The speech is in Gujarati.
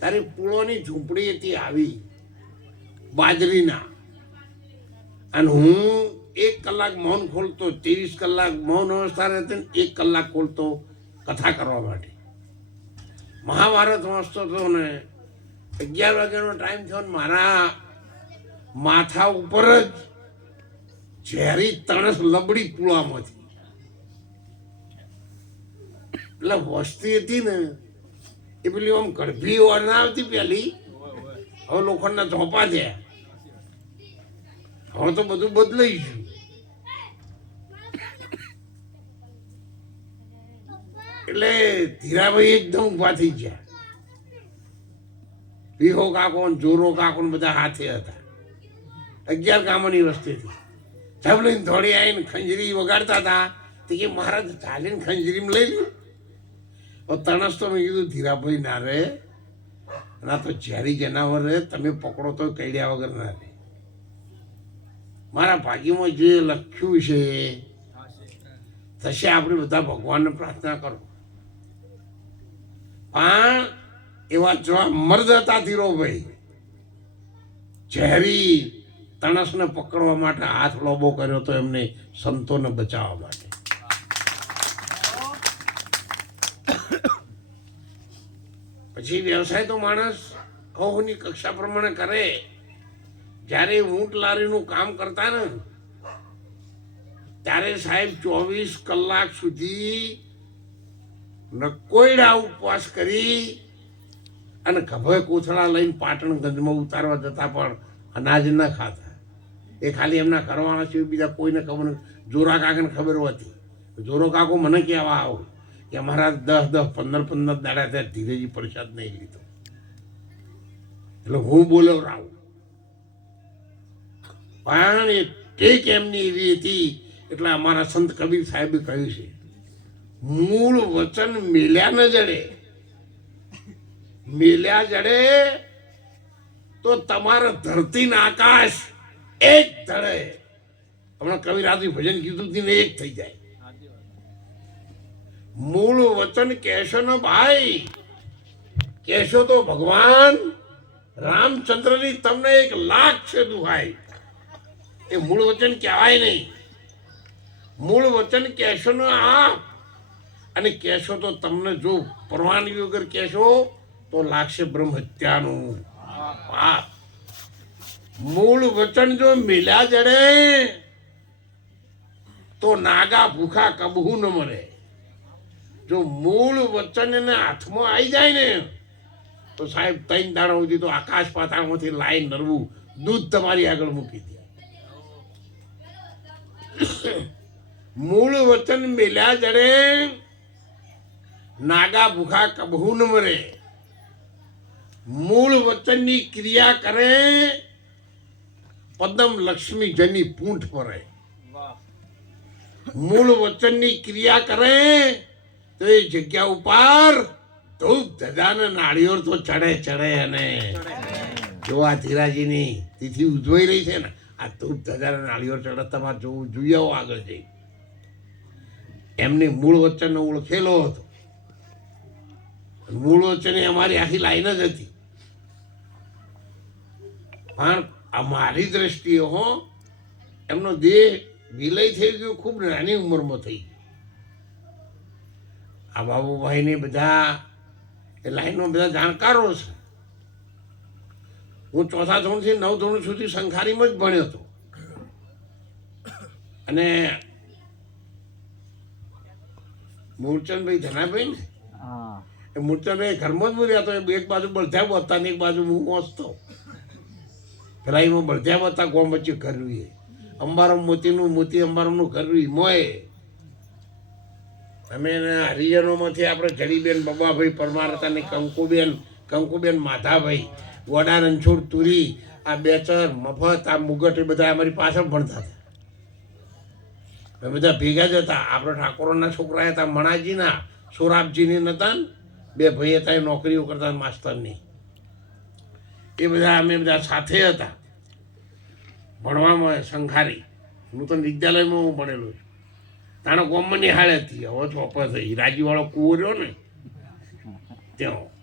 તારી પૂળોની ઝૂંપડી હતી આવી, બાજરીના. અને હું એક કલાક મૌન ખોલતો ત્રીસ કલાક મૌન અવસ્થા રહેતી એક કલાક ખોલતો કથા કરવા માટે. મહાભારત વાંચતો હતો ને, અગિયાર વાગ્યાનો ટાઈમ થયો ને મારા માથા ઉપર જ ઝેરી તણસ લબડી પૂળામાંથી. એટલે વસ્તી હતી ને એ પેલી આમ ગઢભી વાર ના આવતી પેલી? હવે લોખંડના ચોપા થયા હવે તો બધું બદલાઈ ગયું એટલે ધીરાભાઈ એકદમ ઊભા થઈ ગયા. વિહો કાકો જોરો કાકો બધા હાથે હતા. અગિયાર ગામોની વસ્તીથી. જબલીને ધોળી આવીને ખંજરી વગાડતા હતા. તો કે મહારાજ ચાલીને ખંજરીમાં લઈ તો તણસ તો મેં કીધું, ધીરાભાઈ ના રે, ના તો ઝેરી જનાવર રે, તમે પકડો તો કઈડ્યા વગર ના રે. મારા ભાગ્યમાં જે લખ્યું છે, થશે આપણે બધા ભગવાનને પ્રાર્થના કરો. પણ એવા જોવા મર્દ હતા ધીરોભાઈ, ઝેરી તણસને પકડવા માટે હાથ લોબો કર્યો તો એમને સંતોને બચાવવા માટે. પછી વ્યવસાય તો માણસ અહોની કક્ષા પ્રમાણે કરે. જ્યારે ઊંટ લારીનું કામ કરતા ને, ત્યારે સાહેબ ચોવીસ કલાક સુધી નકોયડા ઉપવાસ કરી અને ખભે કોથળા લઈને પાટણ ગંજમાં ઉતારવા જતા પણ અનાજ ન ખાતા. એ ખાલી એમના કરવાના સિવાય બીજા કોઈને ખબર જોરા કાકાને ખબર હોતી. જોરો કાકો મને કહેવા આવો. કે અમારા દસ દસ, પંદર પંદર દાડા ત્યાં ધીરેજી પ્રસાદ નહીં લીધો. એટલે હું બોલ્યો રાવ પણ એ એમની એવી હતી, એટલે અમારા સંત કબીર સાહેબે કહ્યું છે, મૂળ વચન મેલ્યા ન જડે. મેલ્યા જડે તો તમારા ધરતી ના આકાશ એક ધડે. હમણાં કવિરાજુ ભજન કીધું ને એક થઈ જાય. મૂળ વચન કહેશો ને ભાઈ? કહેશો તો ભગવાન, રામચંદ્રની તમને એક લાખ છે દુહાઈ. એ મૂળ વચન કહેવાય નહીં. મૂળ વચન કહેશો ને આપ. અને કહેશો તો તમને જો પરવાનગી વગર કહેશો, તો લાગશે બ્રહ્મ હત્યાનું પાપ મૂળ વચન જો મિલ્યા જડે, તો નાગા ભૂખા કબહુ ન મરે. જો મૂળ વચન એને હાથમાં આવી જાય ને તો સાહેબ ત્રણ દાડા સુધી તો આકાશ પાતાળમાંથી લાઈન નરવું દૂધ તમારી આગળ મૂકી દે. મૂળ વચન મેલ્યા જડે નાગા ભૂખા કબહુ ન મરે. મૂળ વચનની ક્રિયા કરે પદમ લક્ષ્મી જની પૂંઠ પરે. મૂળ વચનની ક્રિયા કરે તો એ જગ્યા ઉપર ધૂપ ધજા ને નાળિયેર તો ચડે ચડે અને જો આ ધીરાજીની તિથિ ઉજવાઈ રહી છે ને, આ ધૂપ ધજા ને નાળિયેર ચડે, તમારે જોવું જોઈએ આગળ જઈ એમની મૂળ વચનનો ઓળખેલો હતો. મૂળ વચન અમારી આખી લાઈન જ હતી. પણ આ મારી દ્રષ્ટિએ હો, એમનો દેહ વિલય થઈ ગયો, ખૂબ નાની ઉંમરમાં થઈ આ બાબુભાઈને બધા એ લાઈનનો બધા જાણકારો છે. હું ચોથા ધોરણથી નવ ધોરણ સુધી સંખારીમાં જ ભણ્યો હતો. અને મૂળચંદભાઈ ધનાભાઈ ને? એ મૂળચંદભાઈ ઘરમાં જ બોલ્યા તો એક બાજુ બળધ્યા બોલતા ને એક બાજુ હું પહોંચતો પેલા એમાં બળધ્યા બોલતા ગોમ વચ્ચે કરવી અંબારમ મોતીનું મોતી અંબારમનું કરવી મોય અમે હરિજનોમાંથી આપણે જડીબેન બબાભાઈ પરમાર હતા ને કંકુબેન કંકુબેન માધાભાઈ વડા રણછોડ તુરી, આ બેચર, મફત, આ મુગટ, એ બધા અમારી પાછળ ભણતા હતા. અમે બધા ભેગા જ હતા. આપણે ઠાકોરના છોકરા હતા, મણાજીના, સોરાબજીની નતા બે ભાઈ હતા એ નોકરીઓ કરતા માસ્તરની. એ બધા અમે બધા સાથે હતા. ભણવામાં સંખારી નૂતન વિદ્યાલયમાં હું ભણેલો છું. તાણે ગોમની હાળે હતી હવે પાસે થઈ રાજીવાળો કૂવો રહ્યો ને ત્યાં